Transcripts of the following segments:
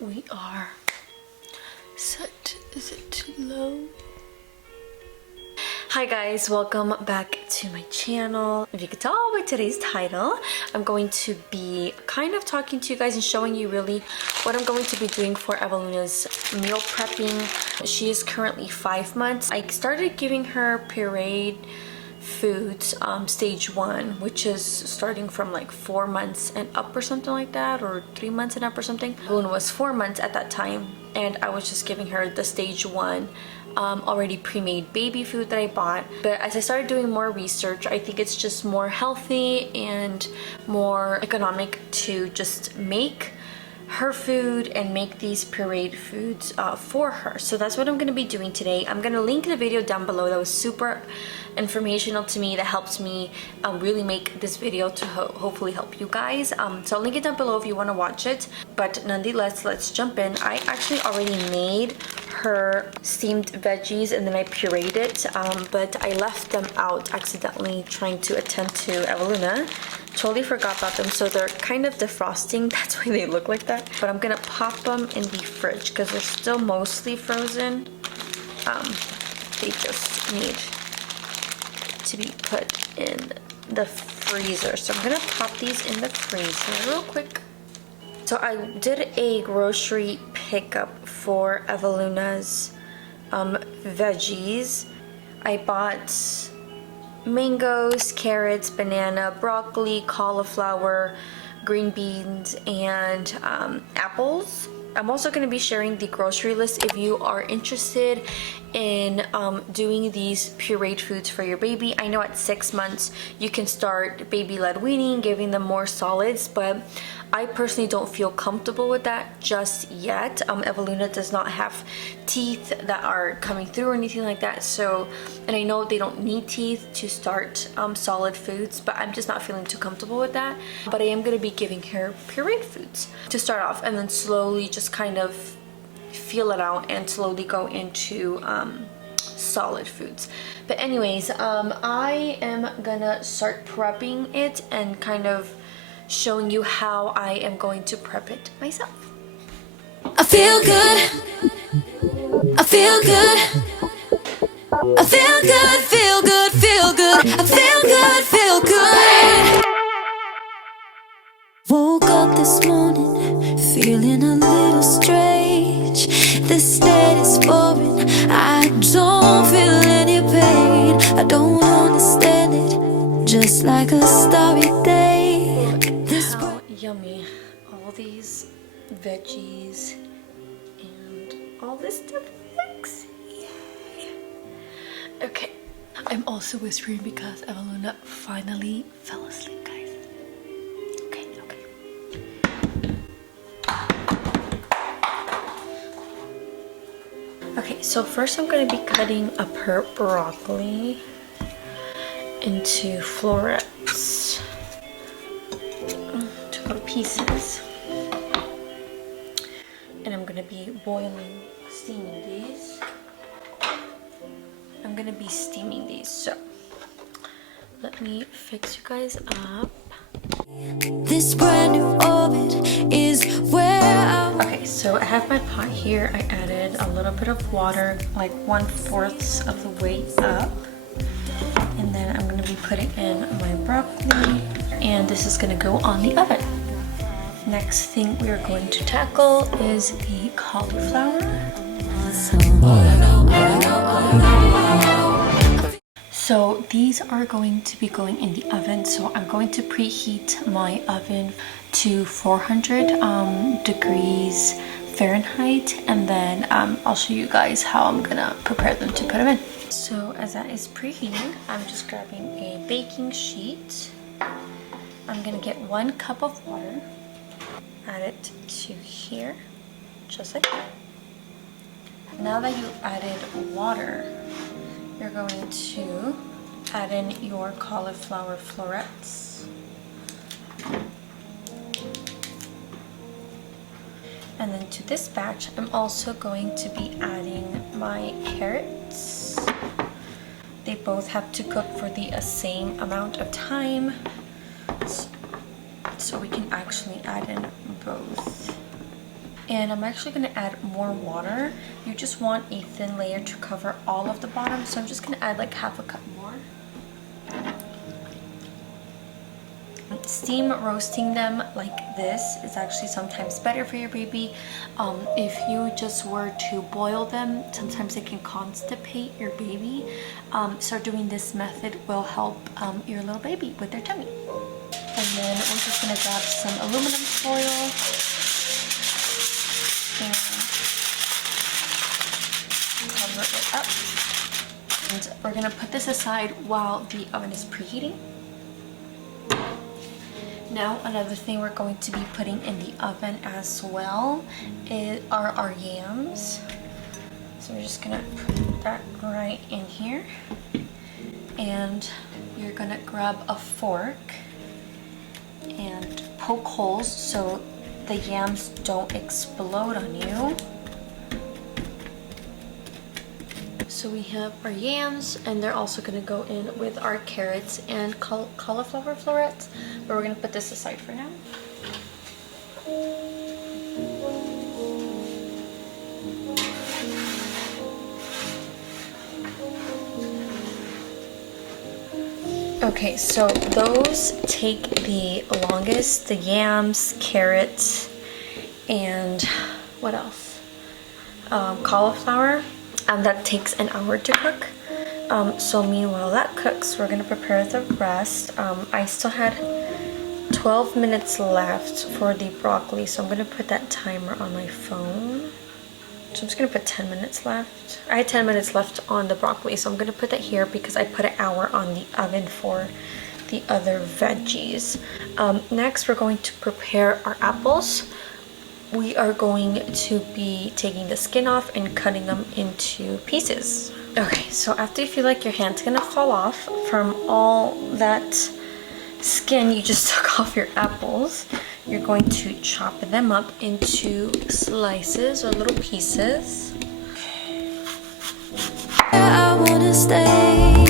we are set. Is it too low? Hi guys, welcome back to my channel. If you could tell by today's title, I'm going to be kind of talking to you guys and showing you really what I'm going to be doing for Eveluna's meal prepping. She is currently 5 months. I started giving her pureed foods stage 1, which is starting from like 4 months and up or something like that, or 3 months and up or something. Eveluna was 4 months at that time, and I was just giving her the stage 1 already pre-made baby food that I bought. But as I started doing more research, I think it's just more healthy and more economic to just make her food and make these pureed foods for her. So that's what I'm going to be doing today. I'm going to link the video down below that was super informational to me, that helps me really make this video to hopefully help you guys. So I'll link it down below if you want to watch it. But nonetheless, let's jump in. I actually already made her steamed veggies and then I pureed it, but I left them out accidentally trying to attend to Eveluna. Totally forgot about them, so they're kind of defrosting. That's why they look like that. But I'm gonna pop them in the fridge because they're still mostly frozen. They just need to be put in the freezer. So I'm gonna pop these in the freezer real quick. So I did a grocery pickup for Eveluna's veggies. I bought mangoes, carrots, banana, broccoli, cauliflower, green beans, and apples. I'm also going to be sharing the grocery list if you are interested in doing these pureed foods for your baby. I know at 6 months you can start baby-led weaning, giving them more solids, but I personally don't feel comfortable with that just yet. Eveluna does not have teeth that are coming through or anything like that, so, and I know they don't need teeth to start solid foods, but I'm just not feeling too comfortable with that. But I am going to be giving her pureed foods to start off, and then slowly just kind of feel it out and slowly go into solid foods. But anyways, I am gonna start prepping it and kind of showing you how I am going to prep it myself. I feel good. I feel good. I feel good, feel good, feel good. I feel good, feel good. Woke up this morning feeling a little strange. This state is foreign. I don't feel any pain. I don't understand it. Just like a starry day. How yummy all these veggies and all this stuff looks. Yay. Okay, I'm also whispering because Eveluna finally fell asleep, guys. Okay, so first I'm going to be cutting up her broccoli into florets, to little pieces, and I'm going to be steaming these. I'm going to be steaming these, so let me fix you guys up. This brand new orbit is where I'm. Okay, so I have my pot here. I added a little bit of water, like 1/4 of the way up. And then I'm going to be putting in my broccoli. And this is going to go on the oven. Next thing we are going to tackle is the cauliflower. So these are going to be going in the oven. So I'm going to preheat my oven to 400 degrees Fahrenheit, and then I'll show you guys how I'm gonna prepare them to put them in. So as that is preheating, I'm just grabbing a baking sheet. I'm gonna get 1 cup of water, add it to here, just like that. Now that you added water, you're going to add in your cauliflower florets. And then to this batch, I'm also going to be adding my carrots. They both have to cook for the same amount of time, so we can actually add in both. And I'm actually going to add more water. You just want a thin layer to cover all of the bottom, so I'm just going to add like half a cup more. Steam roasting them like this is actually sometimes better for your baby. If you just were to boil them, sometimes it can constipate your baby. So doing this method will help your little baby with their tummy. And then we're just going to grab some aluminum foil and cover it up. And we're going to put this aside while the oven is preheating. Now, another thing we're going to be putting in the oven as well are our yams. So we're just gonna put that right in here. And you're gonna grab a fork and poke holes so the yams don't explode on you. So we have our yams, and they're also going to go in with our carrots and cauliflower florets, but we're going to put this aside for now. Okay, so those take the longest, the yams, carrots, and what else? Cauliflower. That takes an hour to cook. So meanwhile that cooks, we're gonna prepare the rest. I still had 12 minutes left for the broccoli, so I'm gonna put that timer on my phone. So I'm just gonna put 10 minutes left. I had 10 minutes left on the broccoli, so I'm gonna put that here because I put an hour on the oven for the other veggies. Next, we're going to prepare our apples. We are going to be taking the skin off and cutting them into pieces. Okay, so after you feel like your hand's gonna fall off from all that skin you just took off your apples, you're going to chop them up into slices or little pieces. I wanna stay,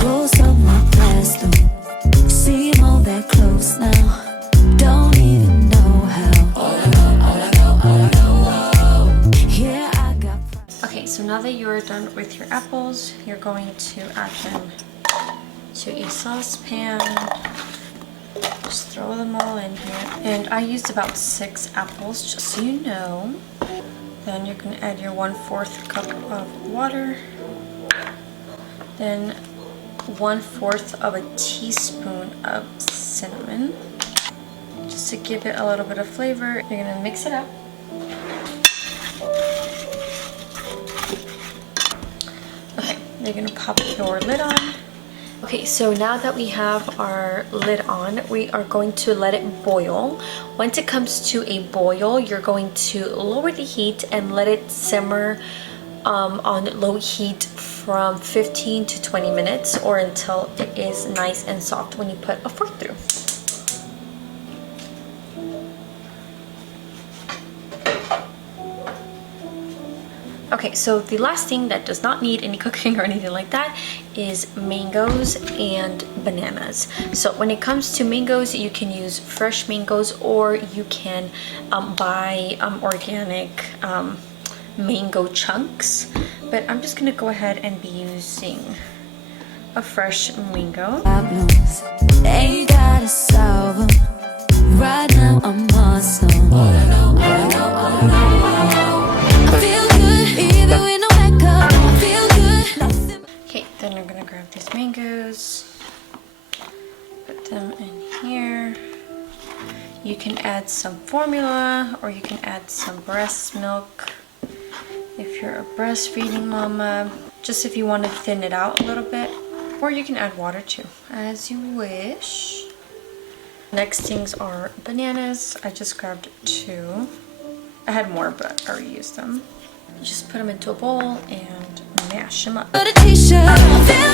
go somewhere past them, seem all that close now, don't even know how. Okay, so now that you're done with your apples, you're going to add them to a saucepan. Just throw them all in here. And I used about 6 apples, just so you know. Then you're going to add your 1/4 cup of water. Then 1/4 of a teaspoon of cinnamon. Just to give it a little bit of flavor, you're going to mix it up. Okay, you're gonna pop your lid on. Okay, so now that we have our lid on, we are going to let it boil. Once it comes to a boil, you're going to lower the heat and let it simmer on low heat from 15 to 20 minutes or until it is nice and soft when you put a fork through. Okay, so the last thing that does not need any cooking or anything like that is mangoes and bananas. So when it comes to mangoes, you can use fresh mangoes or you can buy organic mango chunks. But I'm just gonna go ahead and be using a fresh mango. Ain't gotta solve 'em. Right now I'm awesome. Okay, then I'm gonna grab these mangoes, put them in here. You can add some formula or you can add some breast milk if you're a breastfeeding mama, just if you want to thin it out a little bit, or you can add water too, as you wish. Next things are bananas. I just grabbed 2. I had more, but I already used them. You just put them into a bowl and mash them up. Feel good, feel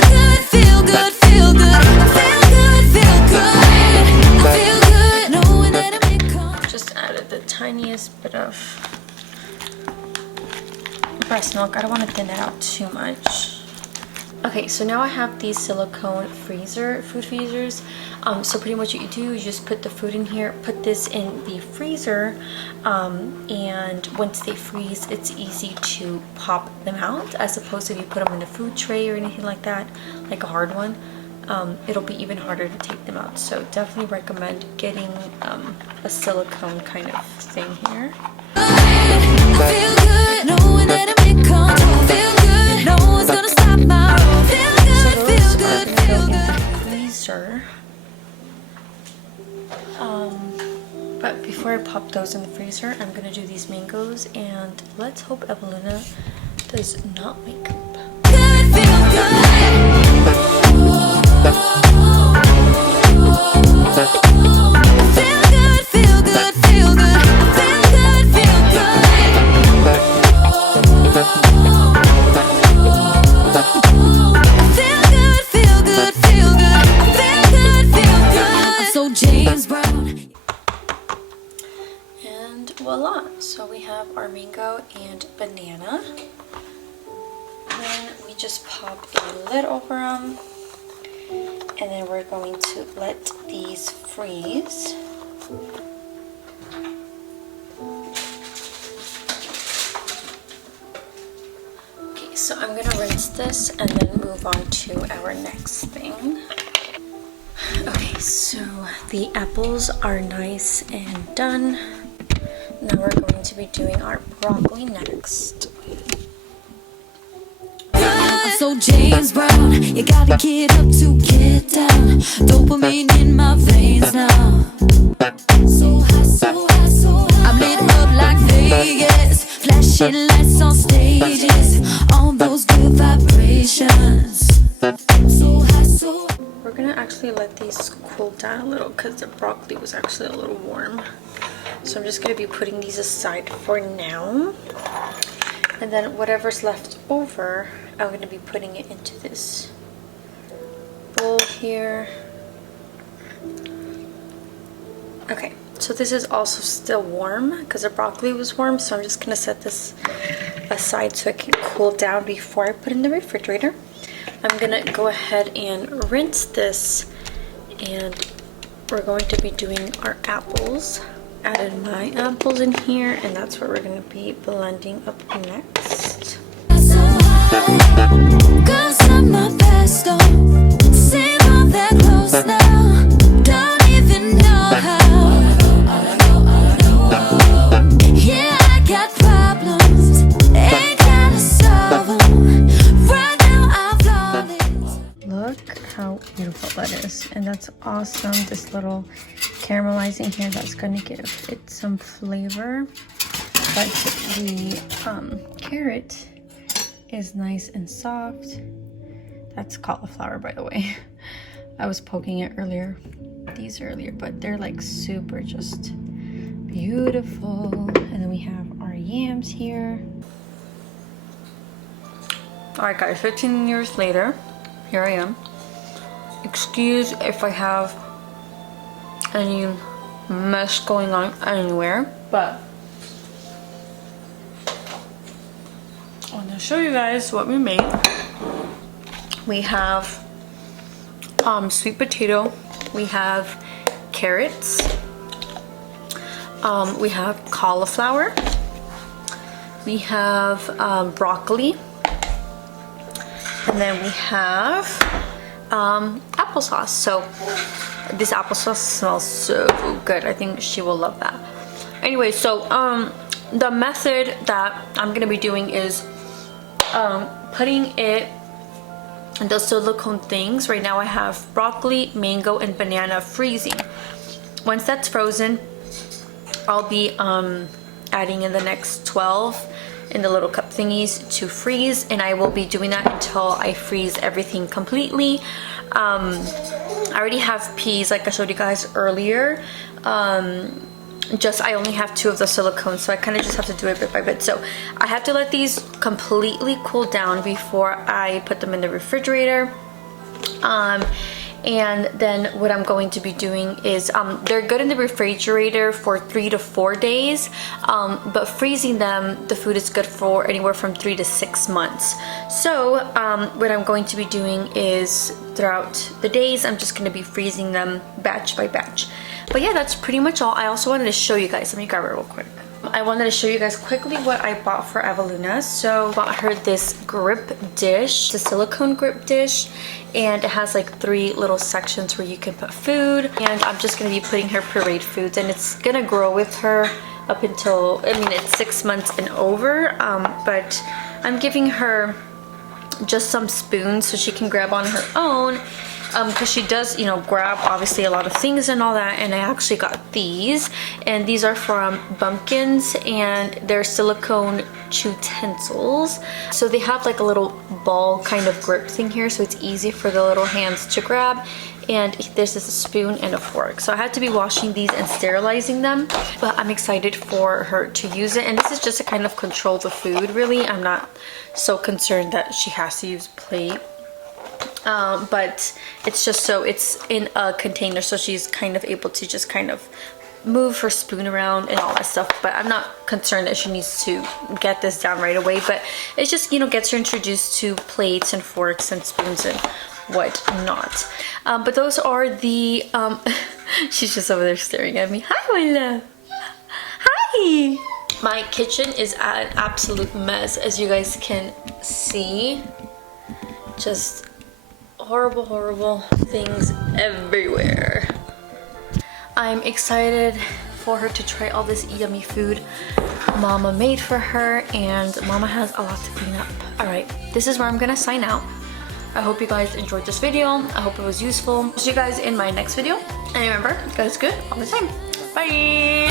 good, feel good, feel good, feel good, feel good, knowing that it may come. Just added the tiniest bit of breast milk. I don't want to thin it out too much. Okay, so now I have these silicone food freezers. So pretty much what you do is just put the food in here, put this in the freezer, and once they freeze, it's easy to pop them out, as opposed to if you put them in a food tray or anything like that, like a hard one. It'll be even harder to take them out. So definitely recommend getting a silicone kind of thing here. I feel good knowing that I'm in control. Feel good, no one's gonna stop my roll. Feel good, feel good, feel good. Freezer. But before I pop those in the freezer, I'm gonna do these mangoes, and let's hope Eveluna does not wake up. Good, feel good. Feel good, feel good, feel good. Feel good, feel good. Feel good, feel good, feel good. Feel good, feel good. I'm so James Brown. And voila! So we have our mango and banana. Then we just pop a lid over them, and then we're going to let these freeze. Okay, so I'm gonna rinse this and then move on to our next thing. Okay, so the apples are nice and done. Now we're going to be doing our broccoli next. I'm so James Brown. You gotta get up to get down. Dopamine in my veins now. So high, so high, so high. I'm lit up like Vegas. Flashing lights on stages. On those good vibrations. So high, so high. We're gonna actually let these cool down a little because the broccoli was actually a little warm. So I'm just gonna be putting these aside for now. And then whatever's left over, I'm gonna be putting it into this bowl here. Okay, so this is also still warm because the broccoli was warm, so I'm just gonna set this aside so it can cool down before I put it in the refrigerator. I'm gonna go ahead and rinse this, and we're going to be doing our apples. Added my apples in here, and that's what we're gonna be blending up next. Cause I'm my best, don't seem all that close now. Don't even know how. Yeah, I got problems, ain't gotta solve them. Right now I'm flawless. Look how beautiful that is, and that's awesome. This little caramelizing here, that's gonna give it some flavor, but the carrot is nice and soft. That's cauliflower, by the way. I was poking it earlier, but they're like super just beautiful. And then we have our yams here. All right guys, 15 years later, here I am. Excuse if I have any mess going on anywhere, but I want to show you guys what we made. We have sweet potato, we have carrots, we have cauliflower, we have broccoli, and then we have applesauce. So this applesauce smells so good. I think she will love that. Anyway, so the method that I'm gonna be doing is putting it in the silicone things. Right now I have broccoli, mango, and banana freezing. Once that's frozen, I'll be adding in the next 12 in the little cup thingies to freeze, and I will be doing that until I freeze everything completely. I already have peas like I showed you guys earlier. I only have 2 of the silicone, so I kind of just have to do it bit by bit. So I have to let these completely cool down before I put them in the refrigerator. And then what I'm going to be doing is they're good in the refrigerator for 3 to 4 days, but freezing them, the food is good for anywhere from 3 to 6 months. So what I'm going to be doing is throughout the days, I'm just going to be freezing them batch by batch. But yeah, that's pretty much all. I also wanted to show you guys, let me grab it real quick. I wanted to show you guys quickly what I bought for Eveluna. So I bought her this grip dish, the silicone grip dish, and it has like 3 little sections where you can put food. And I'm just gonna be putting her pureed foods, and it's gonna grow with her up until, I mean, it's 6 months and over, but I'm giving her just some spoons so she can grab on her own, because she does, you know, grab obviously a lot of things and all that. And I actually got these, and these are from Bumpkins, and they're silicone utensils. So they have like a little ball kind of grip thing here, so it's easy for the little hands to grab. And this is a spoon and a fork. So I had to be washing these and sterilizing them, but I'm excited for her to use it. And this is just to kind of control the food, really. I'm not so concerned that she has to use a plate. But it's just so it's in a container, so she's kind of able to just kind of move her spoon around and all that stuff. But I'm not concerned that she needs to get this down right away, but it just, you know, gets her introduced to plates and forks and spoons and whatnot. But those are the she's just over there staring at me. Hi, my love. Hi. My kitchen is an absolute mess, as you guys can see. Just horrible things everywhere. I'm excited for her to try all this yummy food Mama made for her, and Mama has a lot to clean up. Alright, this is where I'm gonna sign out. I hope you guys enjoyed this video. I hope it was useful. See you guys in my next video. And remember, God is good all the time. Bye!